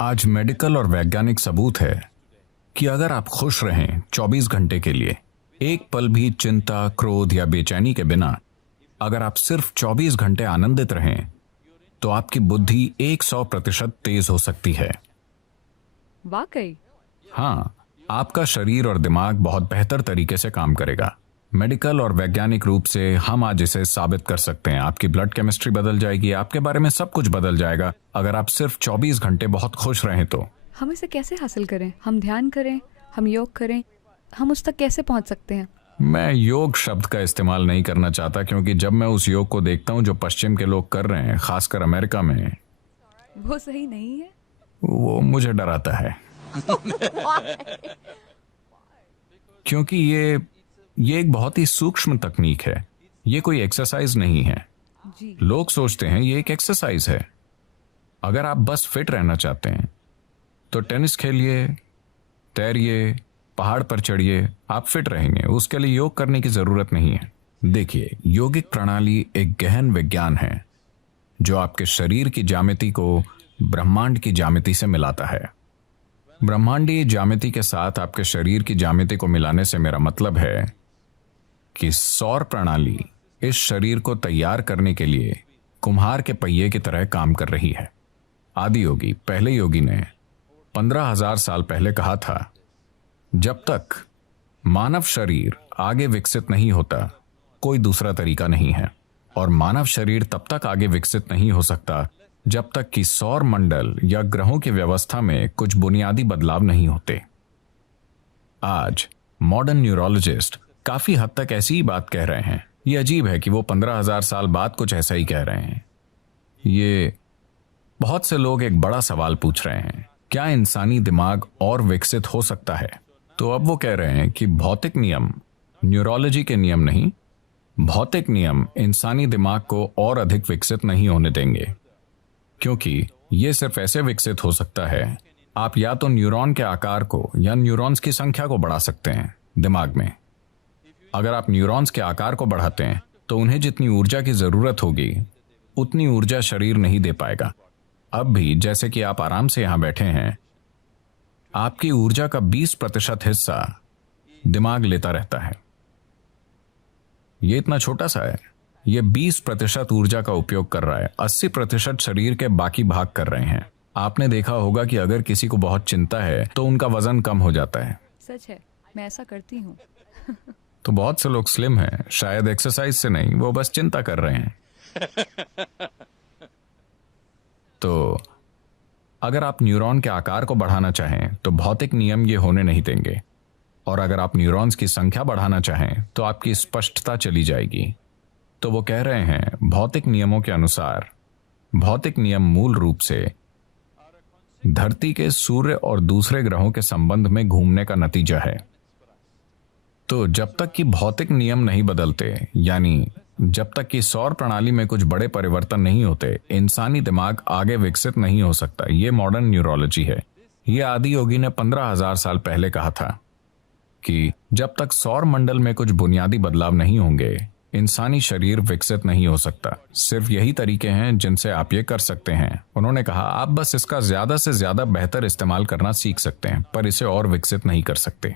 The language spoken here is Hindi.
आज मेडिकल और वैज्ञानिक सबूत है कि अगर आप खुश रहें 24 घंटे के लिए, एक पल भी चिंता, क्रोध या बेचैनी के बिना, अगर आप सिर्फ 24 घंटे आनंदित रहें, तो आपकी बुद्धि 100% तेज हो सकती है। वाकई? हाँ, आपका शरीर और दिमाग बहुत बेहतर तरीके से काम करेगा। मेडिकल और वैज्ञानिक रूप से हम आज इसे साबित कर सकते हैं। आपकी ब्लड केमिस्ट्री बदल जाएगी, आपके बारे में सब कुछ बदल जाएगा अगर आप सिर्फ 24 घंटे बहुत खुश रहें तो। हम इसे कैसे हासिल करें? हम ध्यान करें, हम योग करें, हम उस तक कैसे पहुंच सकते हैं? मैं योग शब्द का इस्तेमाल नहीं करना चाहता, क्योंकि जब मैं उस योग को देखता हूं जो पश्चिम के लोग कर रहे हैं, खासकर अमेरिका में, वो सही नहीं है। वो मुझे डराता है। क्योंकि ये एक बहुत ही सूक्ष्म तकनीक है। ये कोई एक्सरसाइज नहीं है। जी। लोग सोचते हैं ये एक एक्सरसाइज है। अगर आप बस फिट रहना चाहते हैं तो टेनिस खेलिए, तैरिए, पहाड़ पर चढ़िए, आप फिट रहेंगे। उसके लिए योग करने की जरूरत नहीं है। देखिए, योगिक प्रणाली एक गहन विज्ञान है जो आपके शरीर की ज्यामिति को ब्रह्मांड की ज्यामिति से मिलाता है। ब्रह्मांडीय ज्यामिति के साथ आपके शरीर की ज्यामिति को मिलाने से मेरा मतलब है कि सौर प्रणाली इस शरीर को तैयार करने के लिए कुम्हार के पहिए की तरह काम कर रही है। आदि योगी, पहले योगी ने 15,000 साल पहले कहा था, जब तक मानव शरीर आगे विकसित नहीं होता, कोई दूसरा तरीका नहीं है। और मानव शरीर तब तक आगे विकसित नहीं हो सकता जब तक कि सौर मंडल या ग्रहों की व्यवस्था में कुछ बुनियादी बदलाव नहीं होते। आज मॉडर्न न्यूरोलॉजिस्ट काफी हद तक ऐसी ही बात कह रहे हैं। ये अजीब है कि वो 15,000 साल बाद कुछ ऐसा ही कह रहे हैं। ये बहुत से लोग एक बड़ा सवाल पूछ रहे हैं, क्या इंसानी दिमाग और विकसित हो सकता है? तो अब वो कह रहे हैं कि भौतिक नियम, न्यूरोलॉजी के नियम नहीं, भौतिक नियम इंसानी दिमाग को और अधिक विकसित नहीं होने देंगे, क्योंकि ये सिर्फ ऐसे विकसित हो सकता है, आप या तो न्यूरॉन के आकार को या न्यूरॉन्स की संख्या को बढ़ा सकते हैं दिमाग में। अगर आप न्यूरॉन्स के आकार को बढ़ाते हैं तो उन्हें जितनी ऊर्जा की जरूरत होगी उतनी ऊर्जा शरीर नहीं दे पाएगा। अब भी जैसे कि आप आराम से यहां बैठे हैं, आपकी ऊर्जा का 20% हिस्सा दिमाग लेता रहता है। ये इतना छोटा सा है, ये 20% ऊर्जा का उपयोग कर रहा है, 80% शरीर के बाकी भाग कर रहे हैं। आपने देखा होगा कि अगर किसी को बहुत चिंता है तो उनका वजन कम हो जाता है। सच है, मैं ऐसा करती हूँ। तो बहुत से लोग स्लिम हैं, शायद एक्सरसाइज से नहीं, वो बस चिंता कर रहे हैं। तो अगर आप न्यूरॉन के आकार को बढ़ाना चाहें तो भौतिक नियम ये होने नहीं देंगे, और अगर आप न्यूरॉन्स की संख्या बढ़ाना चाहें तो आपकी स्पष्टता चली जाएगी। तो वो कह रहे हैं, भौतिक नियमों के अनुसार भौतिक नियम मूल रूप से धरती के सूर्य और दूसरे ग्रहों के संबंध में घूमने का नतीजा है। तो जब तक कि भौतिक नियम नहीं बदलते, यानी जब तक कि सौर प्रणाली में कुछ बड़े परिवर्तन नहीं होते, इंसानी दिमाग आगे विकसित नहीं हो सकता। ये मॉडर्न न्यूरोलॉजी है। ये आदि योगी ने 15,000 साल पहले कहा था कि जब तक सौर मंडल में कुछ बुनियादी बदलाव नहीं होंगे, इंसानी शरीर विकसित नहीं हो सकता। सिर्फ यही तरीके हैं जिनसे आप ये कर सकते हैं। उन्होंने कहा, आप बस इसका ज्यादा से ज्यादा बेहतर इस्तेमाल करना सीख सकते हैं, पर इसे और विकसित नहीं कर सकते।